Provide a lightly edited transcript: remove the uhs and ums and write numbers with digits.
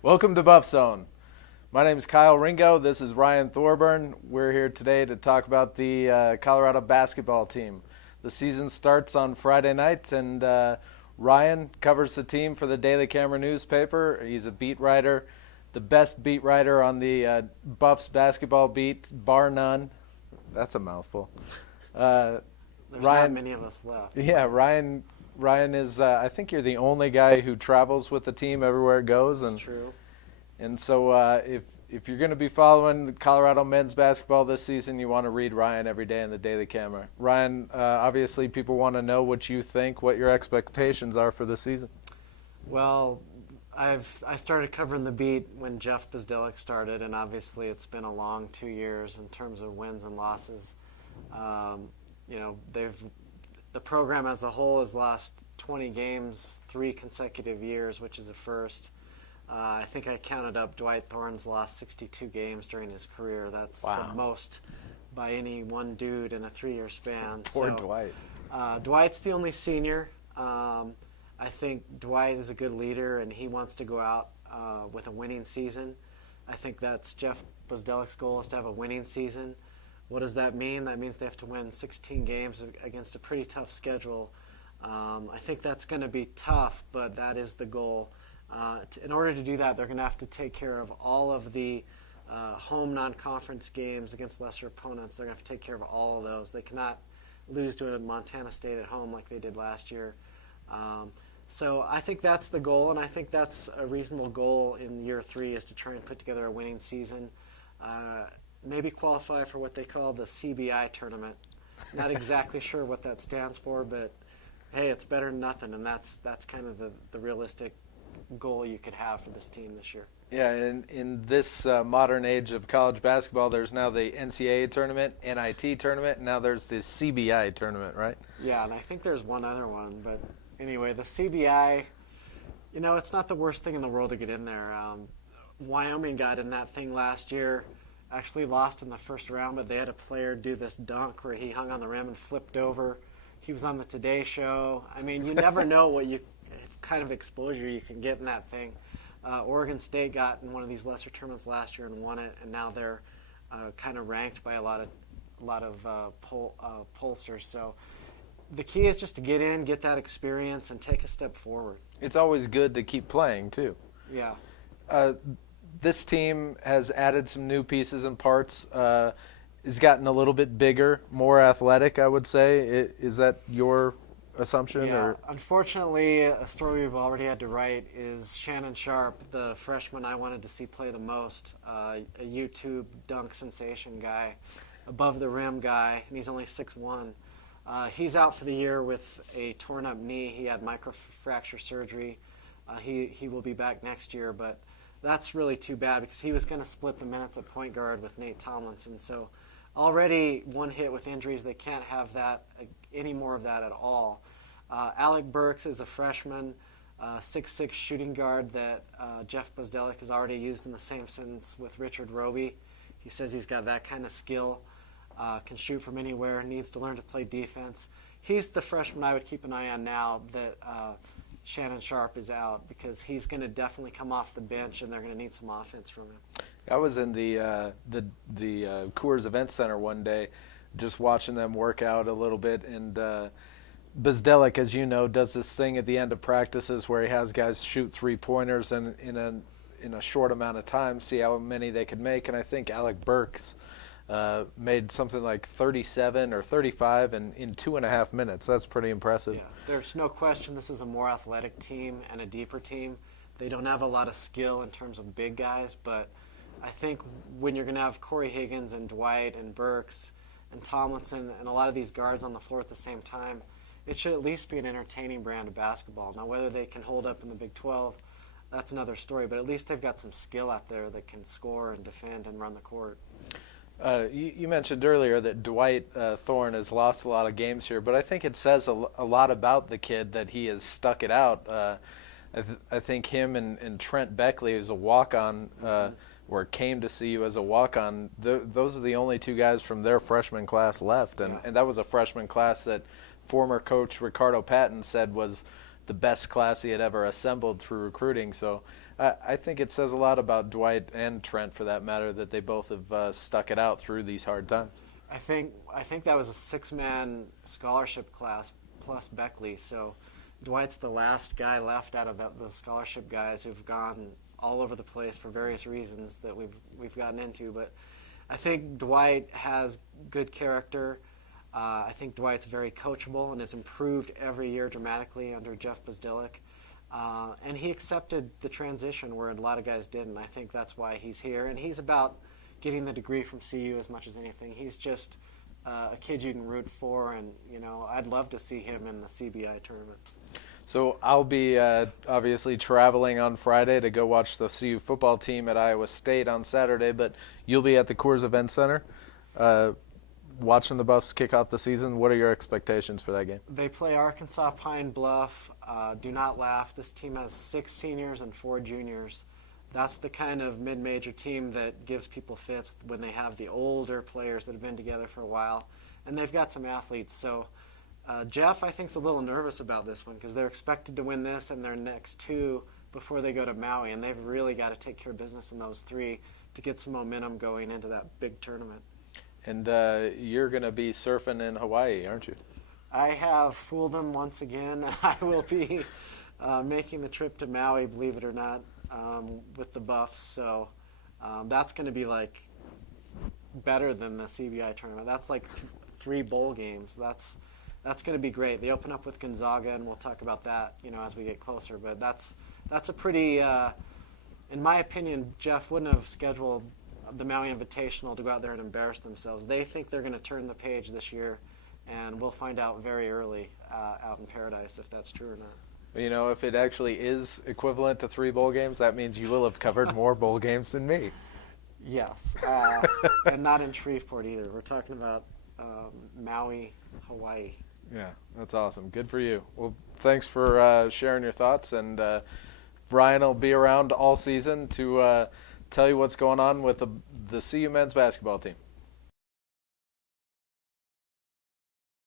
Welcome to Buffzone. My name is Kyle Ringo. This is Ryan Thorburn. We're here today to talk about the Colorado basketball team. The season starts on Friday night, and Ryan covers the team for the Daily Camera newspaper. He's a beat writer, the best beat writer on the Buffs basketball beat, bar none. That's a mouthful. There's Ryan, not many of us left. yeah, Ryan is. I think you're the only guy who travels with the team everywhere it goes, That's true. and so if you're going to be following Colorado men's basketball this season, you want to read Ryan every day in the Daily Camera. Ryan, obviously, people want to know what you think, what your expectations are for this season. Well, I started covering the beat when Jeff Bzdelik started, and obviously it's been a long 2 years in terms of wins and losses. The program as a whole has lost 20 games 3 consecutive years, which is a first. I think I counted up Dwight Thorne's lost 62 games during his career. That's Wow. the most by any one dude in a 3-year span. Poor Dwight. Dwight's the only senior. I think Dwight is a good leader, and he wants to go out with a winning season. I think that's Jeff Bzdelik's goal, is to have a winning season. What does that mean? That means they have to win 16 games against a pretty tough schedule. I think that's going to be tough, but that is the goal. In order to do that, they're going to have to take care of all of the home non-conference games against lesser opponents. They're going to have to take care of all of those. They cannot lose to a Montana State at home like they did last year. So I think that's the goal, and I think that's a reasonable goal in year 3, is to try and put together a winning season. Maybe qualify for what they call the CBI tournament. Not exactly sure what that stands for, but hey, it's better than nothing, and that's kind of the realistic goal you could have for this team this year. Yeah, in this modern age of college basketball, there's now the NCAA tournament, NIT tournament, and now there's the CBI tournament, right? Yeah, and I think there's one other one, but anyway, the CBI, it's not the worst thing in the world to get in there. Wyoming got in that thing last year, actually lost in the first round, but they had a player do this dunk where he hung on the rim and flipped over. He was on the Today Show. I mean, you never know what kind of exposure you can get in that thing. Oregon State got in one of these lesser tournaments last year and won it, and now they're kind of ranked by a lot of pollsters. So the key is just to get in, get that experience, and take a step forward. It's always good to keep playing, too. Yeah. This team has added some new pieces and parts. It's gotten a little bit bigger, more athletic, I would say. Is that your assumption? Yeah. Or? Unfortunately, a story we've already had to write is Shannon Sharp, the freshman I wanted to see play the most, a YouTube dunk sensation guy, above the rim guy, and he's only 6'1". He's out for the year with a torn up knee. He had microfracture surgery. He will be back next year, but that's really too bad because he was going to split the minutes at point guard with Nate Tomlinson. So already one hit with injuries. They can't have that any more of that at all. Alec Burks is a freshman, 6'6" shooting guard that Jeff Bzdelik has already used in the same sentence with Richard Roby. He says he's got that kind of skill, can shoot from anywhere, needs to learn to play defense. He's the freshman I would keep an eye on now that Shannon Sharp is out, because he's going to definitely come off the bench and they're going to need some offense from him. I was in the Coors Event Center one day just watching them work out a little bit, and Bzdelik, as you know, does this thing at the end of practices where he has guys shoot 3-pointers and in a short amount of time see how many they could make, and I think Alec Burks made something like 37 or 35 in 2.5 minutes. That's pretty impressive. Yeah, there's no question this is a more athletic team and a deeper team. They don't have a lot of skill in terms of big guys, but I think when you're going to have Corey Higgins and Dwight and Burks and Tomlinson and a lot of these guards on the floor at the same time, it should at least be an entertaining brand of basketball. Now, whether they can hold up in the Big 12, that's another story, but at least they've got some skill out there that can score and defend and run the court. You mentioned earlier that Dwight Thorne has lost a lot of games here, but I think it says a lot about the kid that he has stuck it out. I think him and Trent Beckley, who's a walk-on, or came to CU as a walk-on, those are the only 2 guys from their freshman class left, and that was a freshman class that former coach Ricardo Patton said was the best class he had ever assembled through recruiting. So I think it says a lot about Dwight and Trent, for that matter, that they both have stuck it out through these hard times. I think that was a 6-man scholarship class plus Beckley. So Dwight's the last guy left out of the scholarship guys who've gone all over the place for various reasons that we've gotten into. But I think Dwight has good character. I think Dwight's very coachable and has improved every year dramatically under Jeff Bzdelik. And he accepted the transition where a lot of guys didn't. I think that's why he's here. And he's about getting the degree from CU as much as anything. He's just a kid you can root for, and I'd love to see him in the CBI tournament. So I'll be obviously traveling on Friday to go watch the CU football team at Iowa State on Saturday, but you'll be at the Coors Event Center watching the Buffs kick off the season. What are your expectations for that game? They play Arkansas Pine Bluff. Do not laugh. This team has 6 seniors and 4 juniors. That's the kind of mid-major team that gives people fits when they have the older players that have been together for a while. And they've got some athletes. So Jeff, I think, is a little nervous about this one because they're expected to win this and their next 2 before they go to Maui. And they've really got to take care of business in those 3 to get some momentum going into that big tournament. And you're going to be surfing in Hawaii, aren't you? I have fooled them once again. I will be making the trip to Maui, believe it or not, with the Buffs. So that's going to be like better than the CBI tournament. That's like 3 bowl games. That's going to be great. They open up with Gonzaga, and we'll talk about that, as we get closer. But that's a pretty, in my opinion, Jeff wouldn't have scheduled the Maui Invitational to go out there and embarrass themselves. They think they're going to turn the page this year, and we'll find out very early out in Paradise if that's true or not. If it actually is equivalent to 3 bowl games, that means you will have covered more bowl games than me. Yes, and not in Shreveport either. We're talking about Maui, Hawaii. Yeah, that's awesome. Good for you. Well, thanks for sharing your thoughts, and Brian will be around all season to tell you what's going on with the CU men's basketball team.